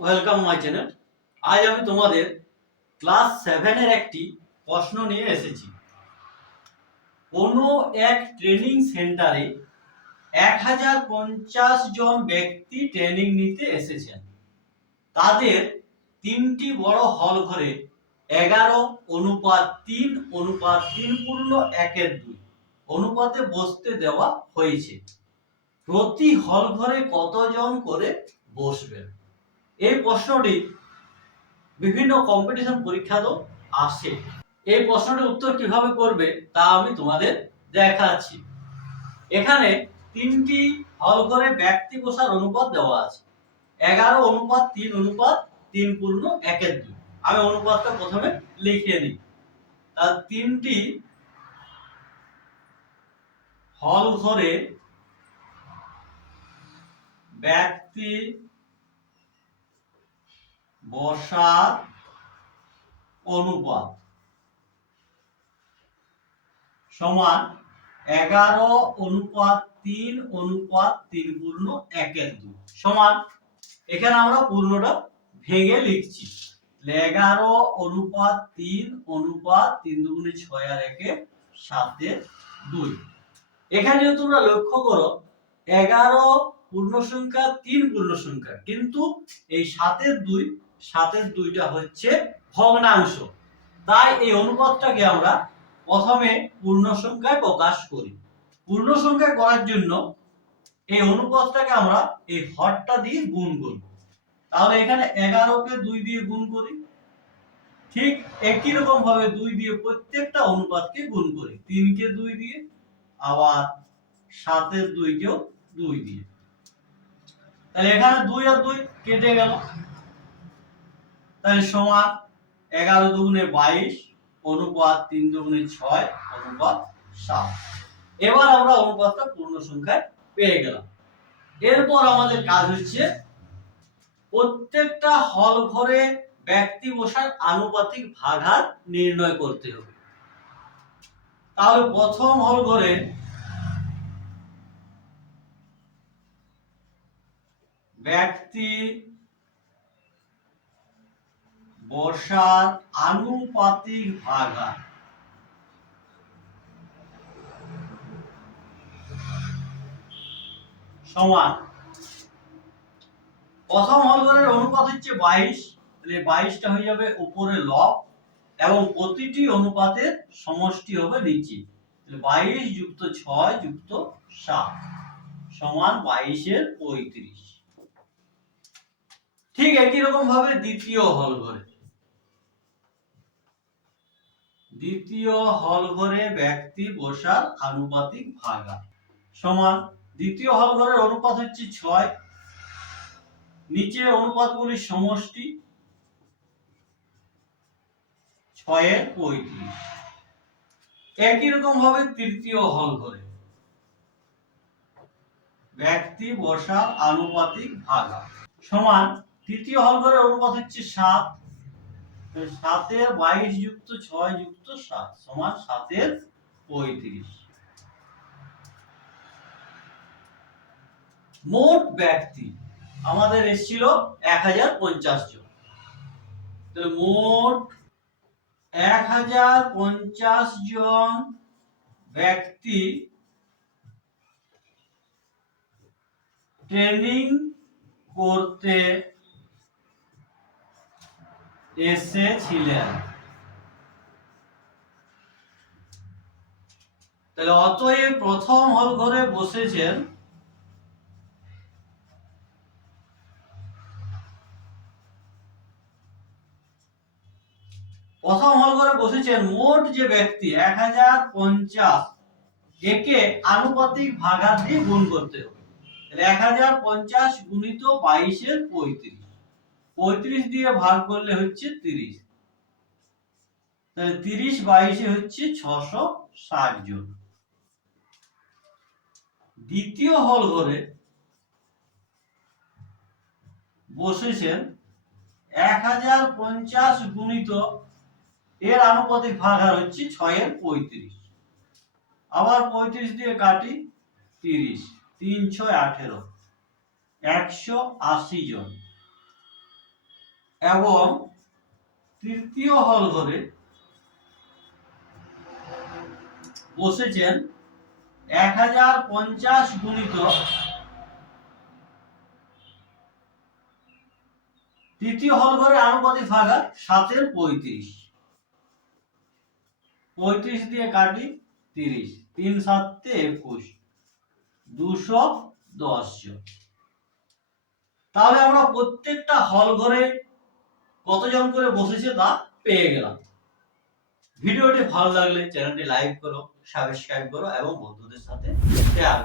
Welcome my channel আজ আমি তোমাদের ক্লাস সেভেনের একটি প্রশ্ন নিয়ে এসেছি। কোনো এক ট্রেনিং সেন্টারে এক হাজার পঞ্চাশ জন ব্যক্তি ট্রেনিং নিতে এসেছেন। তাদের তিনটি বড় হল ঘরে এগারো অনুপাত তিন অনুপাত তিন পূর্ণ একের দুই অনুপাতে বসতে দেওয়া হয়েছে। প্রতি হল ঘরে কতজন করে বসবেন? এই প্রশ্নটি বিভিন্ন কম্পিটিশন পরীক্ষাতেও আসে। এই প্রশ্নটির উত্তর কীভাবে করবে তা আমি তোমাদের দেখাচ্ছি। এখানে তিনটি হল করে ব্যক্তি বসার অনুপাত দেওয়া আছে। এগারো অনুপাত তিন অনুপাত তিন পূর্ণ একের দুই। আমি অনুপাতটা প্রথমে লিখে নিই। তার তিনটি হল ঘরে ব্যক্তি বসার অনুপাত সমান এগারো অনুপাত তিন অনুপাত তিন পূর্ণ একের দুই সমান, এখানে আমরা পূর্ণটা ভেঙে লিখছি। এগারো অনুপাত তিন অনুপাত তিন দুগুণে ছয় আর একে সাতে দুই। এখানে তোমরা লক্ষ্য করো, এগারো পূর্ণ সংখ্যা তিন পূর্ণ সংখ্যা কিন্তু এই সাতের দুই সাতের দুইটা হচ্ছে ভগ্নাংশ। তাই এই অনুপাতটাকে আমরা প্রথমে পূর্ণ সংখ্যায় প্রকাশ করি। পূর্ণ সংখ্যা করার জন্য এই অনুপাতটাকে আমরা এই হরটা দিয়ে গুণ করি তাহলে এখানে এগারোকে দুই দিয়ে গুণ করি। ঠিক একই রকম ভাবে দুই দিয়ে প্রত্যেকটা অনুপাতকে গুণ করি। তিনকে দুই দিয়ে, আবার সাতের দুইকেও দুই দিয়ে। তাহলে এখানে দুই আর দুই কেটে গেল। তাহলে সমান এগারো দুগুণে বাইশ, অনুপাত তিন দুগুণে ছয়, অনুপাত সাত। এবার আমরা অনুপাতটা পূর্ণ সংখ্যায় পেয়ে গেলাম। এরপর আমাদের কাজ হচ্ছে, প্রত্যেকটা হল ঘরে ব্যক্তি বসার আনুপাতিক ভাগার নির্ণয় করতে হবে। তাহলে প্রথম হল ঘরে ব্যক্তি বসার আনুপাতিক ভাগার সমান। প্রথম হরঘরের অনুপাত হচ্ছে বাইশ, তাহলে বাইশটা হয়ে যাবে উপরে লব, এবং প্রতিটি অনুপাতের সমষ্টি হবে নিচে। বাইশ যুক্ত ছয় যুক্ত সাত, সমান বাইশের পঁয়ত্রিশ। ঠিক একই রকম ভাবে দ্বিতীয় হল ঘরে দ্বিতীয় হল ঘরে ব্যক্তি বসার আনুপাতিক ভাগা। সমান, দ্বিতীয় হল ঘরের অনুপাত হচ্ছে ছয়। নিচে অনুপাতগুলির সমষ্টি। ছয়ের পঁয়ত্রিশ। একই রকম ভাবে তৃতীয় হল ঘরে। ব্যক্তি বসার আনুপাতিক ভাগা। সমান, তৃতীয় হল ঘরের অনুপাত হচ্ছে সাত। সাতের বাইশ যুক্ত ছয় যুক্ত সাত সমান সাতের পঁয়ত্রিশ। মোট ব্যক্তি আমাদের এক হাজার পঞ্চাশ জন। মোট এক হাজার পঞ্চাশ জন ব্যক্তি ট্রেনিং করতে এসেছিলেন তাহলে অতএব প্রথম হল ঘরে বসেছেন। প্রথম হল ঘরে বসেছেন মোট যে ব্যক্তি, এক হাজার পঞ্চাশ। একে আনুপাতিক ভাগার দিয়ে গুণ করতে হবে। এক হাজার পঞ্চাশ গুণিত বাইশের পঁয়ত্রিশ। পঁয়ত্রিশ দিয়ে ভাগ করলে হচ্ছে তিরিশ। তাহলে তিরিশ বাইশে হচ্ছে ছশো ষাট জন। দ্বিতীয় হল ঘরে বসেছেন এক হাজার পঞ্চাশ গুণিত এর আনুপাতিক ভাগার হচ্ছে ছয়ের পঁয়ত্রিশ। আবার পঁয়ত্রিশ দিয়ে কাটি তিরিশ, তিন ছয় আঠেরো, একশো আশি জন। এবং তৃতীয় হল ঘরে বসেছেন এক হাজার পঞ্চাশ গুণিত তৃতীয় হল ঘরে আনুপাতিক ভাগা সাতের পঁয়ত্রিশ। পঁয়ত্রিশ দিয়ে কাটি তিরিশ। তিন সাতে একুশ। দুশো দশ জন। তাহলে আমরা প্রত্যেকটা হল ঘরে কতজন করে বসেছে তা পেয়ে গেলাম। ভিডিওটি ভালো লাগলে চ্যানেলটি লাইক করো, সাবস্ক্রাইব করো এবং বন্ধুদের সাথে শেয়ার